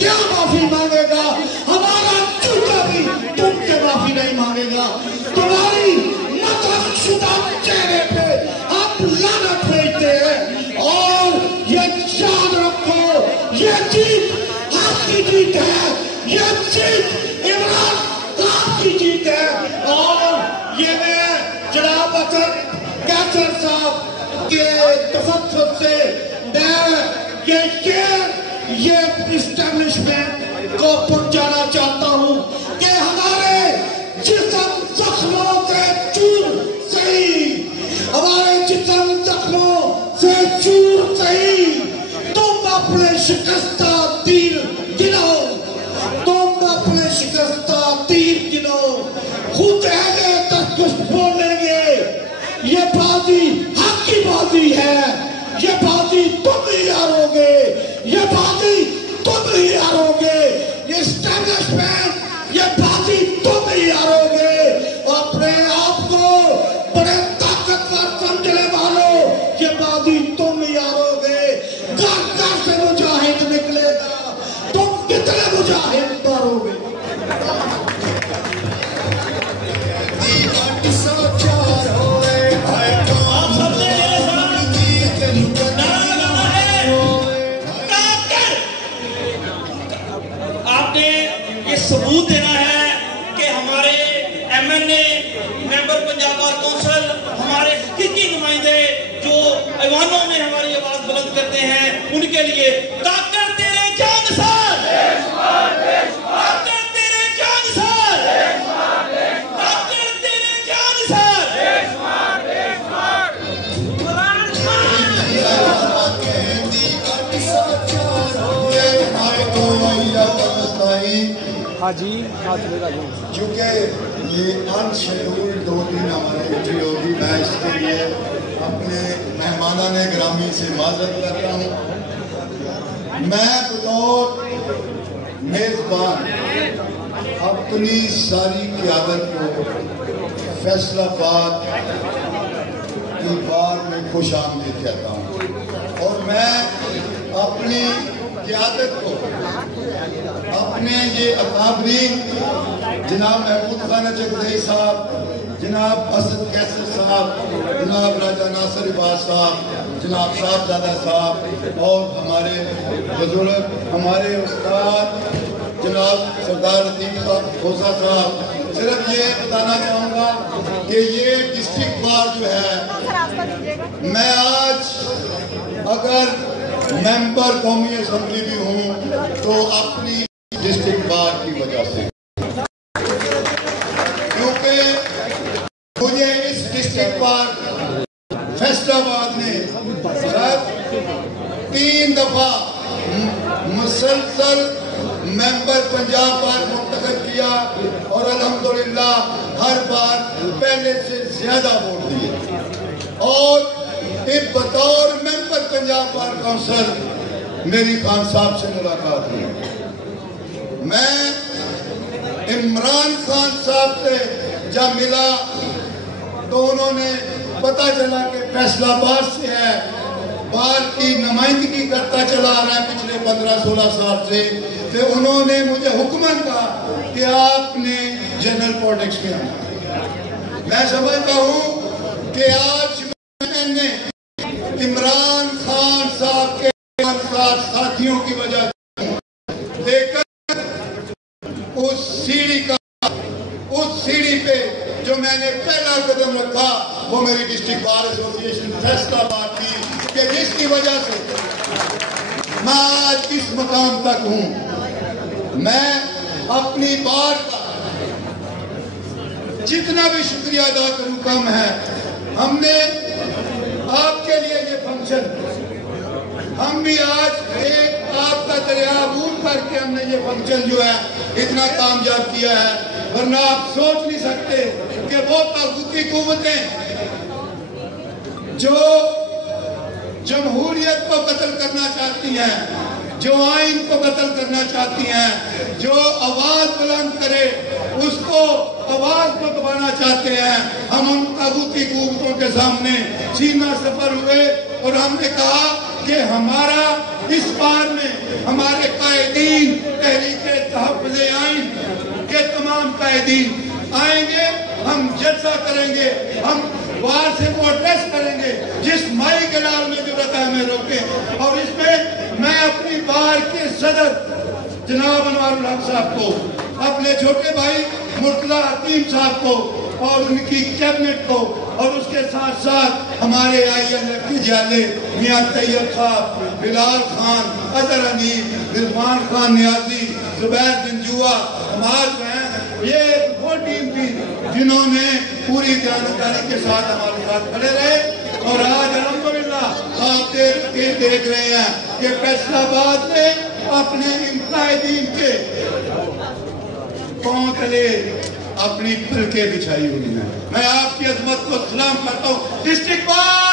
क्या माफी मांगेगा? हमारा चूता भी तुमसे माफी नहीं मांगेगा। तुम्हारी मतलबशुदा चेहरे पे हम लानत भेजते हैं और ये याद रखो, ये जीत आपकी जीत है, ये जीत इमरान खान की जीत है। और ये मैं जनाब कैसर साहब के तफज्जुल से ये इस्टेब्लिशमेंट को पहुंचाना चाहता हूं कि हमारे जिस्म जख्मों से चूर सही, हमारे जिस्म जख्मों से चूर सही। तुम अपने शिकस्ता तीर गिनो, तुम अपने शिकस्ता तीर गिनो। खुद आगे तक कुछ बोलेंगे, ये बाजी हक की बाजी है, ये बाजी तुम ही हारोगे, ये बाजी तुम ही हारोगे, ये एस्टैब्लिशमेंट ये बाजी तुम ही हारोगे। अपने आप को बड़े ताकतवर समझने वालों, ये बाजी तुम ही हारोगे। घर घर से मुजाहिद निकलेगा, तुम कितने मुजाहिद मारोगे? सबूत देना है कि हमारे MNA, member Punjab bar council, हमारे हकीकी नुमाइंदे जो ऐवानों में हमारी आवाज बुलंद करते हैं, उनके लिए ताकत तेरे जान सार, ताकत तेरे जान सार, ताकत तेरे जान सार। हाँ जी, क्योंकि ये अनशेड्यूल्ड 2 दिन हमारी एंट्री होगी, मैं इसके लिए अपने मेहमानाने ग्रामी से माजरत करता हूँ। मैं बतौर मेज़बान अपनी सारी क़यादत को फैसलाबाद की बार में खुश आमदीद कहता हूँ और मैं अपनी क़यादत को अपने ये अकाबरीन जनाब महमूद खान जगदई साहब, जनाब असद कैसर साहब, जनाब राजा नासिर इबाद साहब, जनाब साहबजादा साहब और हमारे बुजुर्ग, हमारे उस्ताद जनाब सरदार लतीफ खोसा साहब, सिर्फ ये बताना चाहूँगा कि ये डिस्ट्रिक्ट बार जो है, मैं आज अगर मेंबर कौमी असम्बली भी हूँ तो अपनी डिस्ट्रिक्ट बार की वजह से, क्योंकि मुझे इस डिस्ट्रिक्ट बार फैसलाबाद ने 3 दफा मुसलसल मेंबर पंजाब बार मुंतखब किया और अल्हम्दुलिल्लाह हर बार पहले से ज्यादा वोट दिए। और एक बतौर मेंबर पंजाब बार काउंसिल मेरी खान साहब से मुलाकात हुई। मैं इमरान खान साहब से जब मिला तो उन्होंने पता चला कि फैसलाबाद से है, बार की नुमाइंदगी करता चला आ रहा है पिछले 15-16 साल से। तो उन्होंने मुझे हुक्मन कहा कि आपने जनरल पॉलिटिक्स में आना। मैं समझता हूँ कि आज मैंने इमरान खान साहब के साथियों की वजह देखकर उस सीढ़ी पे जो मैंने पहला कदम रखा वो मेरी डिस्ट्रिक्ट बार एसोसिएशन फैसलाबाद की, कि जिसकी वजह से मैं आज इस मकाम तक हूँ। मैं अपनी बार का जितना भी शुक्रिया अदा करूँ कम है। हमने आपके लिए ये फंक्शन, हम भी आज एक आपका दरिया अबूर करके हमने ये फंक्शन जो है इतना कामयाब किया है, वरना आप सोच नहीं सकते कि वो ताकूती कुव्वतें जो जमहूरियत को कत्ल करना चाहती हैं, जो आइन को कत्ल करना चाहती हैं, जो आवाज बुलंद करे उसको आवाज को दबाना चाहते हैं, हम उन ताकूती कुव्वतों के सामने सीना सफर हुए और हमने कहा कि हमारा इस बार में हमारे कायदीन तहरीक तहफ़्फ़ुज़ आइन के तमाम कायदीन आएंगे, हम जलसा करेंगे, हम बाहर से वो एड्रेस करेंगे जिस माई के लाल में जरूरत है हमें रोके। और इसमें मैं अपनी बार के सदर जनाब अनवारुल हक साहब को, अपने छोटे भाई मुर्तज़ा हकीम साहब को और उनकी कैबिनेट को, और उसके साथ साथ हमारे INF के जाले मियां तैयब साहब, बिलाल खान, अजहर हनीफ, रिजवान खान नियाजी, जुबैर जंजुआ, हमाद बहन, ये वो टीम थी जिन्होंने पूरी जानकारी के साथ हमारे साथ खड़े रहे। और आज अल्हम्दुलिल्लाह आप देख रहे हैं कि फैसलाबाद में अपने इन कायदीन के पांव तले अपनी पलकें बिछाई हुई हैं। मैं आपकी अजमत को सलाम करता हूँ। इस्तिकबाल।